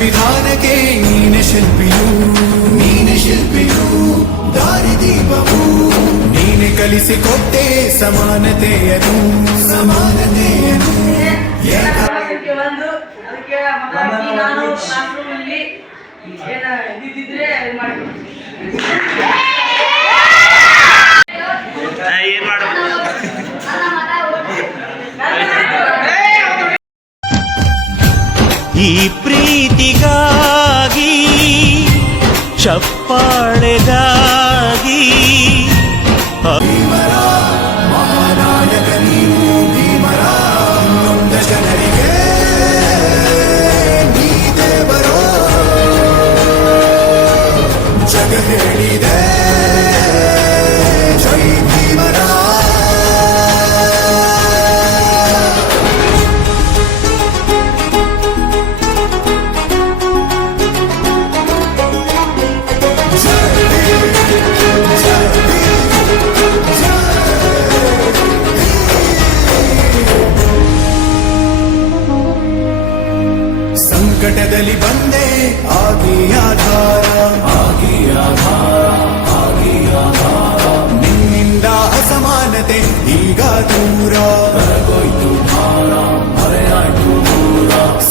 ಸಂವಿಧಾನಕ್ಕೆ ನೀನೆ ಶಿಲ್ಪಿಯು ದಾರಿದೀಪವು ನೀನೆ ಕಲಿಸಿಕೊಟ್ಟೆ ಸಮಾನತೆಯನ್ನು ಈ ಪ್ರೀತಿಗಾಗಿ ಚಪ್ಪಾಳೆಗಾಗಿ ಮಹಾನಾಯಕ ನೀವು ಭೀಮರ ನೊಂದ ಜನರಿಗೆ ನೀ ದೇವರೋ ಜಗ ಹೇಳಿದೆ ಜೈ ಭೀಮರ ಸಂಕಟದಲ್ಲಿ ಬಂದೆ ಆಗಿ ಆಧಾರ ನಿನ್ನಿಂದ ಅಸಮಾನತೆ ಈಗ ದೂರ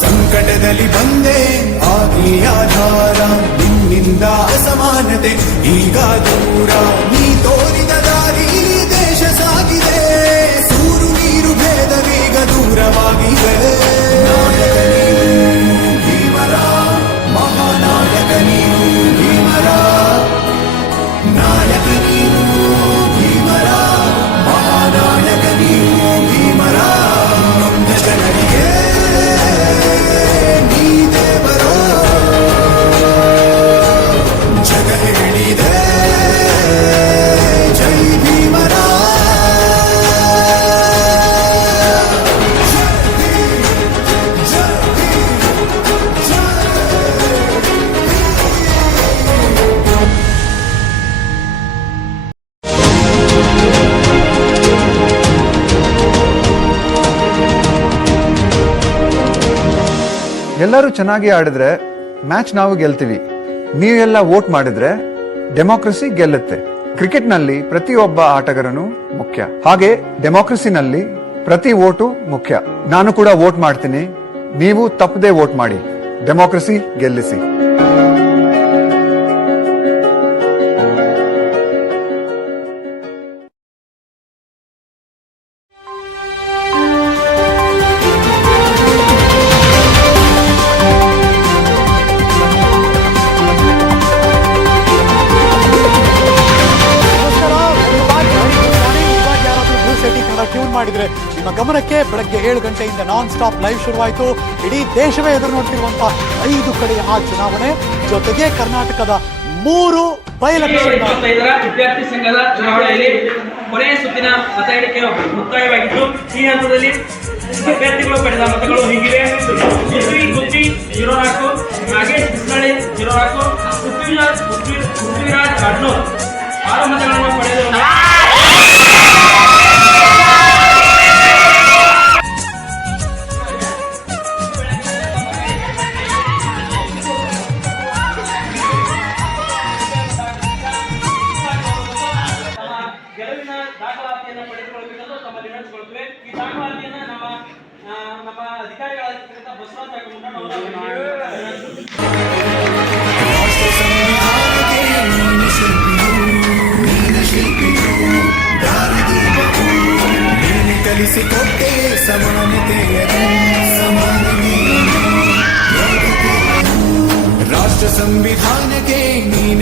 ಸಂಕಟದಲ್ಲಿ ಬಂದೆ ಆಗಿ ಆಧಾರ ನಿನ್ನಿಂದ ಅಸಮಾನತೆ ಈಗ ದೂರ ನೀ ತೋರಿದ ದಾರಿ ದೇಶ ಸಾಗಿದೆ ಸೂರು ನೀರು ಭೇದವೀಗ ದೂರವಾಗಿದೆ ಮಹಾನಾಯಕ ನೀನು ಭೀಮರ ನಾಯಕ ನೀನು ಭೀಮರ ಮಹಾನಾಯಕ ನೀನು ಭೀಮರ ನೊಂದ ಜನರಿಗೆ ನೀ ದೇವರೋ ಜಗ ಹೇಳಿದೆ ಜೈ ಭೀಮರ ಎಲ್ಲರೂ ಚೆನ್ನಾಗಿ ಆಡಿದ್ರೆ ಮ್ಯಾಚ್ ನಾವು ಗೆಲ್ತೀವಿ. ನೀವೆಲ್ಲ ವೋಟ್ ಮಾಡಿದ್ರೆ ಡೆಮೋಕ್ರಸಿ ಗೆಲ್ಲುತ್ತೆ. ಕ್ರಿಕೆಟ್ನಲ್ಲಿ ಪ್ರತಿಯೊಬ್ಬ ಆಟಗಾರನು ಮುಖ್ಯ, ಹಾಗೆ ಡೆಮೋಕ್ರಸಿನಲ್ಲಿ ಪ್ರತಿ ವೋಟು ಮುಖ್ಯ. ನಾನು ಕೂಡ ವೋಟ್ ಮಾಡ್ತೀನಿ, ನೀವು ತಪ್ಪದೆ ವೋಟ್ ಮಾಡಿ, ಡೆಮೋಕ್ರಸಿ ಗೆಲ್ಲಿಸಿ. ಟ್ಯೂನ್ ಮಾಡಿದ್ರೆ ನಿಮ್ಮ ಗಮನಕ್ಕೆ ಬೆಳಗ್ಗೆ 7 ಗಂಟೆಯಿಂದ ನಾನ್ ಸ್ಟಾಪ್ ಲೈವ್ ಶುರುವಾಯಿತು. ಇಡೀ ದೇಶವೇ ಎದುರು ನೋಡ್ತಿರುವಂತಹ 5 ಕಡೆಯ ಆ ಚುನಾವಣೆ ಜೊತೆಗೆ ಕರ್ನಾಟಕದ 3 ಬೈ-ಎಲೆಕ್ಷನ್. ವಿದ್ಯಾರ್ಥಿ ಸಂಘದ ಚುನಾವಣೆಯಲ್ಲಿ ಕೊನೆಯ ಸುತ್ತಿನ ಮತ ಎಣಿಕೆ ಮುಕ್ತಾಯವಾಗಿದ್ದು ಈ ಹಂತದಲ್ಲಿ ಅಭ್ಯರ್ಥಿಗಳು ಪಡೆದ ಮತಗಳು ಹೀಗಿವೆ: ಗುತ್ತಿ 04, ನಾಗೇಶ್ ಬಿಸ್ನಳ್ಳಿ 04, ಪೃಥ್ವಿರಾಜ್ ಅಡ್ನೂರ್ 6 ಮತಗಳನ್ನು ಪಡೆದರು. ಗೆಲುವಿನ ದಾಖಲಾತಿಯನ್ನು ಪಡೆದುಕೊಳ್ಳಬೇಕೆಂದು ತಮ್ಮಲ್ಲಿ ವಿನಂತಿಸಿಕೊಳ್ಳುತ್ತೇವೆ. ಈ ದಾಖಲಾತಿಯನ್ನು ನಮ್ಮ ಅಧಿಕಾರಿಗಳಾಗಿರ್ತಕ್ಕಂಥ ಬಸವರಾಜ ಕಲಿಸಿಕೊಟ್ಟೆ ಸಮಾನತೆಯನ್ನು ರಾಷ್ಟ್ರ ಸಂವಿಧಾನಕ್ಕೆ ನೀನೆ